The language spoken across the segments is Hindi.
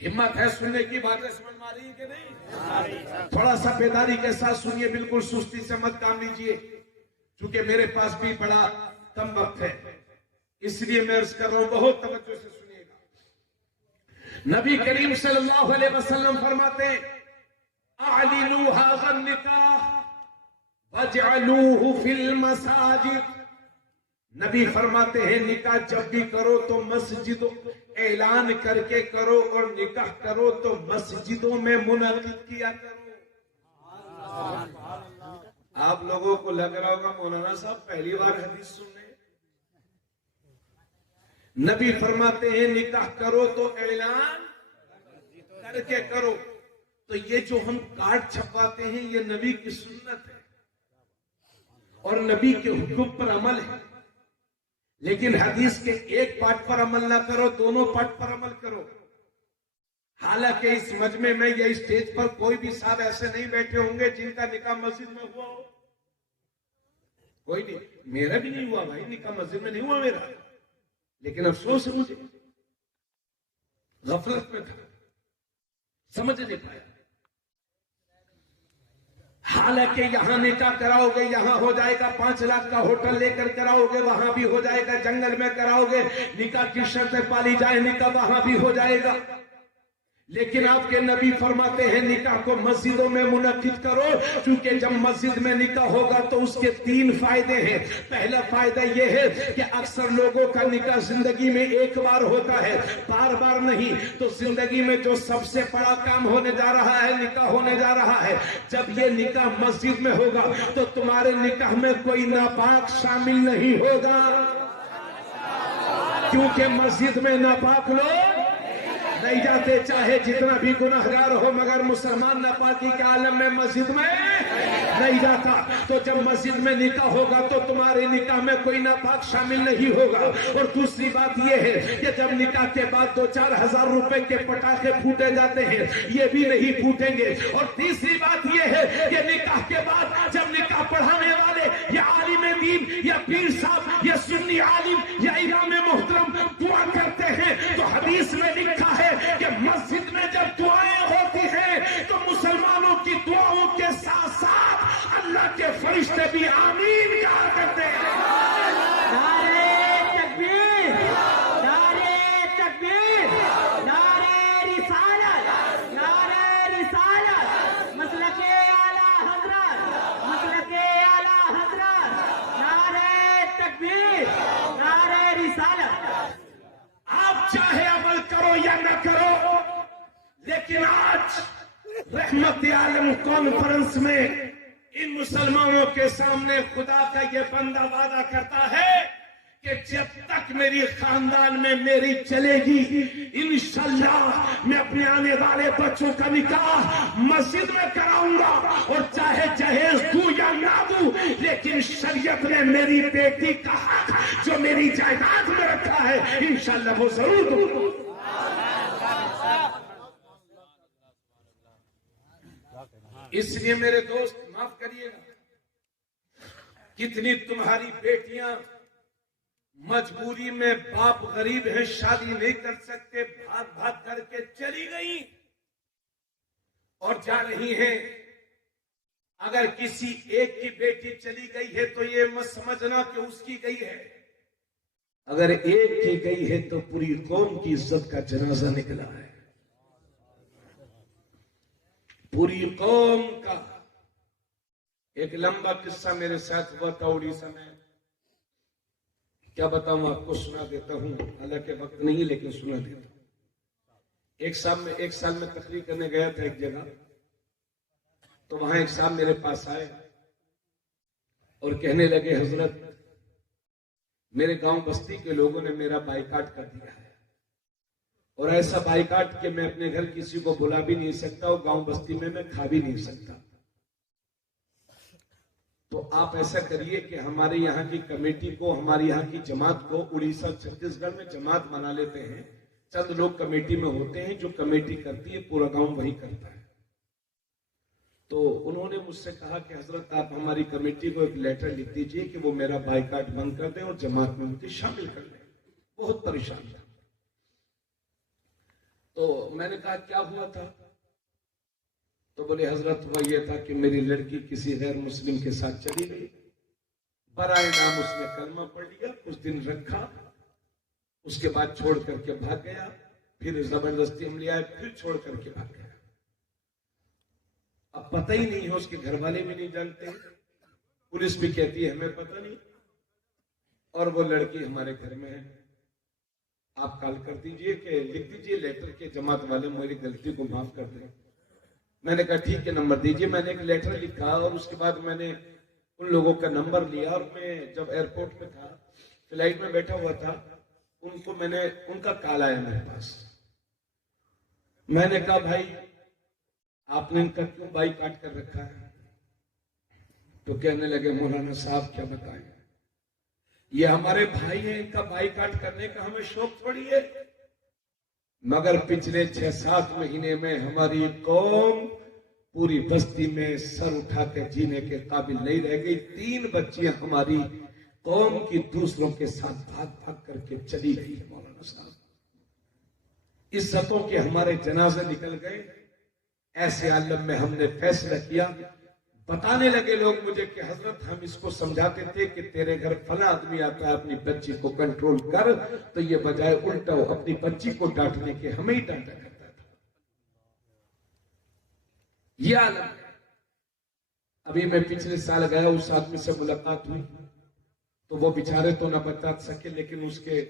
हिम्मत है सुनने की? बातें समझ में आ रही है कि नहीं? थोड़ा सा बेदारी के साथ सुनिए, बिल्कुल सुस्ती से मत काम लीजिए, क्योंकि मेरे पास भी बड़ा कम वक्त है, इसलिए मैं अर्ज कर रहा हूं, बहुत तवज्जो से सुनिएगा। नबी करीम सल्लल्लाहु अलैहि वसल्लम फरमाते हैं, अअलिनु हाज़ा निकाह वजअलूहु फिल मसाजिद। नबी फरमाते हैं, निकाह जब भी करो तो मस्जिद ऐलान करके करो, और निकाह करो तो मस्जिदों में मुनाकिद किया करो। आप लोगों को लग रहा होगा मौलाना साहब पहली बार हदीस सुन रहे हैं। नबी फरमाते हैं, निकाह करो तो ऐलान करके करो। तो ये जो हम कार्ड छपवाते हैं, ये नबी की सुन्नत है और नबी के हुक्म पर अमल है। लेकिन हदीस के एक पार्ट पर अमल ना करो, दोनों पार्ट पर अमल करो। हालांकि इस मजमे में या स्टेज पर कोई भी साहब ऐसे नहीं बैठे होंगे जिनका निकाह मस्जिद में हुआ हो। कोई नहीं, मेरा भी नहीं हुआ भाई, निकाह मस्जिद में नहीं हुआ मेरा, लेकिन अफसोस है मुझे, गफलत में था, समझ नहीं पाया। हालांकि यहां निकाह कराओगे, यहां हो जाएगा 5 लाख का होटल लेकर कराओगे, वहां भी हो जाएगा, जंगल में कराओगे, निकाह की शर्तें पाली जाए, निकाह वहां भी हो जाएगा। लेकिन आपके नबी फरमाते हैं, निकाह को मस्जिदों में मुनक्किद करो, क्योंकि जब मस्जिद में निकाह होगा तो उसके 3 फायदे हैं। पहला फायदा यह है कि अक्सर लोगों का निकाह जिंदगी में एक बार होता है, बार बार नहीं। तो जिंदगी में जो सबसे बड़ा काम होने जा रहा है, निकाह होने जा रहा है, जब ये निकाह मस्जिद में होगा तो तुम्हारे निकाह में कोई नापाक शामिल नहीं होगा, क्योंकि मस्जिद में नापाक लोग नहीं जाते, चाहे जितना भी गुनाहगार हो, मगर मुसलमान नापाकी के आलम में मस्जिद में नहीं जाता। तो जब मस्जिद में निकाह होगा तो तुम्हारे निकाह में कोई नापाक शामिल नहीं होगा। और दूसरी बात यह है कि जब निकाह के बाद 2-4 हजार रुपए के पटाखे फूटे जाते हैं, ये भी नहीं फूटेंगे। और तीसरी बात यह है कि निकाह के बाद जब निकाह पढ़ाने वाले या आलिम दीन या पीर साहब या सुन्नी आलिम या इमाम मोहतरम दुआ करते हैं, तो हदीस में लिखा है कि मस्जिद में जब दुआएं होती हैं तो मुसलमानों की दुआओं के साथ साथ अल्लाह के फरिश्ते भी आमीन कहा करते हैं। नारे तकबीर, नारे तकबीर, नारे रिसालत, नारे रिसालत, मसलके आला हजरत, मसलके आला हजरत, नारे तकबीर, नारे रिसालत। आप चाहे अमल करो या न करो, लेकिन आज रहमत आलम कॉन्फ्रेंस में इन मुसलमानों के सामने खुदा का ये बंदा वादा करता है कि जब तक मेरी खानदान में मेरी चलेगी, इंशाअल्लाह मैं अपने आने वाले बच्चों का निकाह मस्जिद में कराऊंगा। और चाहे जहेज दूं या ना दूं, लेकिन शरीयत ने मेरी बेटी का हक जो मेरी जायदाद में रखा है, इंशाअल्लाह वो जरूर दूंगा। इसलिए मेरे दोस्त माफ करिएगा, कितनी तुम्हारी बेटियां मजबूरी में, बाप गरीब है, शादी नहीं कर सकते, भाग भाग करके चली गई और जा रही हैं। अगर किसी एक की बेटी चली गई है तो ये मत समझना कि उसकी गई है, अगर एक की गई है तो पूरी कौम की इज्जत का जनाजा निकला है, पूरी कौम का। एक लंबा किस्सा मेरे साथ हुआ था उड़ीसा में, क्या बताऊं आपको, सुना देता हूं, हालांकि वक्त नहीं लेकिन सुना देता हूं। एक साल में तकरीर करने गया था एक जगह, तो वहां एक साहब मेरे पास आए और कहने लगे, हजरत मेरे गांव बस्ती के लोगों ने मेरा बाइकाट कर दिया है, और ऐसा बाइकाट कि मैं अपने घर किसी को बुला भी नहीं सकता और गांव बस्ती में मैं खा भी नहीं सकता। तो आप ऐसा करिए कि हमारे यहाँ की कमेटी को, हमारे यहाँ की जमात को, उड़ीसा छत्तीसगढ़ में जमात बना लेते हैं, चंद लोग कमेटी में होते हैं, जो कमेटी करती है पूरा गांव वही करता है। तो उन्होंने मुझसे कहा कि हजरत आप हमारी कमेटी को एक लेटर लिख दीजिए कि वो मेरा बाइकाट बंद कर दें और जमात में मुझे शामिल कर लें। बहुत परेशान था। तो मैंने कहा क्या हुआ था? तो बोले हजरत हुआ यह था कि मेरी लड़की किसी गैर मुस्लिम के साथ चली गई, बराए नाम उसने कलमा पढ़ लिया, कुछ दिन रखा, उसके बाद छोड़ करके भाग गया, फिर जबरदस्ती हम ले आए, फिर छोड़ करके भाग गया। अब पता ही नहीं है, उसके घर वाले भी नहीं जानते, पुलिस भी कहती है हमें पता नहीं, और वो लड़की हमारे घर में है। आप कॉल कर दीजिए कि लिख दीजिए लेटर के जमात वाले मेरी गलती को माफ कर दें। मैंने कहा ठीक है, नंबर दीजिए। मैंने एक लेटर लिखा और उसके बाद मैंने उन लोगों का नंबर लिया, और मैं जब एयरपोर्ट में था, फ्लाइट में बैठा हुआ था, उनका कॉल आया मेरे पास। मैंने कहा भाई आपने इनका क्यों बाइकाट कर रखा है? तो कहने लगे मौलाना साहब क्या बताएं, ये हमारे भाई हैं, इनका बाइकाट करने का हमें शौक थोड़ी है, मगर पिछले 6-7 महीने में हमारी कौम पूरी बस्ती में सर उठा के जीने के काबिल नहीं रह गई। 3 बच्चियां हमारी कौम की दूसरों के साथ भाग भाग करके चली गई है मौलाना साहब। इज्जतों के हमारे जनाजे निकल गए। ऐसे आलम में हमने फैसला किया, बताने लगे लोग मुझे कि हजरत हम इसको समझाते थे कि तेरे घर फला आदमी आता है, अपनी बच्ची को कंट्रोल कर, तो ये बजाय उल्टा अपनी बच्ची को डांटने के हमें ही डांटा करता था। ये आलम। अभी मैं पिछले साल गया, उस आदमी से मुलाकात हुई, तो वो बेचारे तो ना बता सके, लेकिन उसके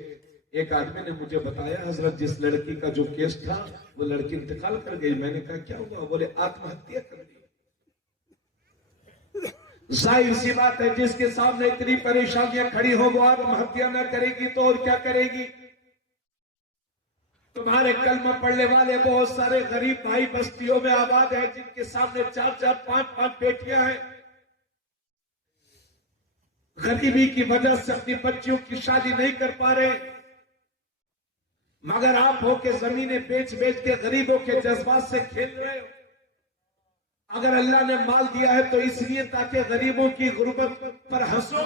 एक आदमी ने मुझे बताया हजरत जिस लड़की का जो केस था वो लड़की इंतकाल कर गई। मैंने कहा क्या हुआ? बोले आत्महत्या कर ली। जाहिर सी बात है, जिसके सामने इतनी परेशानियां खड़ी हो वो आत्महत्या न करेगी तो और क्या करेगी? तुम्हारे कलमा पढ़ने वाले बहुत सारे गरीब भाई बस्तियों में आबाद है, जिनके सामने 4-4, 5-5 बेटियां हैं। गरीबी की वजह से अपनी बच्चियों की शादी नहीं कर पा रहे, मगर आप हो के जमीनें बेच बेच के गरीबों के जज्बात से खेल रहे हो। अगर अल्लाह ने माल दिया है तो इसलिए ताकि गरीबों की गुर्बत पर हंसो,